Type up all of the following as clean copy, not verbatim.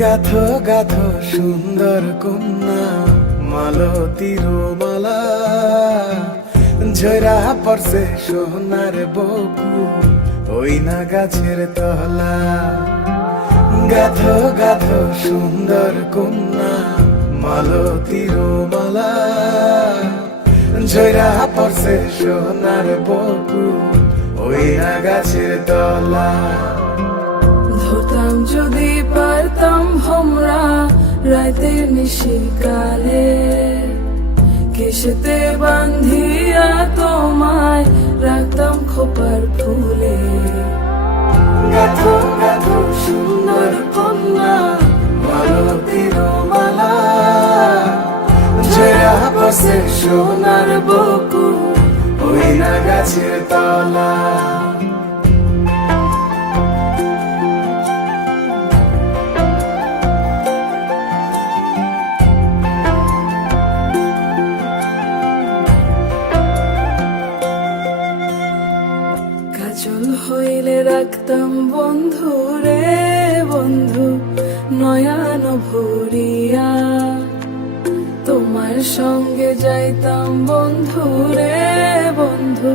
গাথো গাথো সুন্দর কন্যা মালতীর মালা, ঝরা পড়ছে সোনার বকু ওই না গাছের তলা। গাথো গাথো সুন্দর কন্যা মালতীর মালা, ঝরা পড়ছে সোনার বকু ওই না গাছের তলা। ধরতাম যদি পারতাম ভোমরা রাতে নিশিকালে, কেশেতে বান্ধিয়া তোমায় রাখতাম খোপার ফুলে। গাথো গাথো সুন্দর কন্যা মালতীর মালা, ঝরা পড়ছে সোনার বকু ওই না গাছের তলা। কাজল হইলে রাখতাম বন্ধু রে বন্ধু নয়ন ভরিয়া, তোমার সঙ্গে যাইতাম বন্ধু রে বন্ধু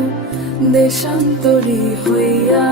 দেশান্তরী হইয়া।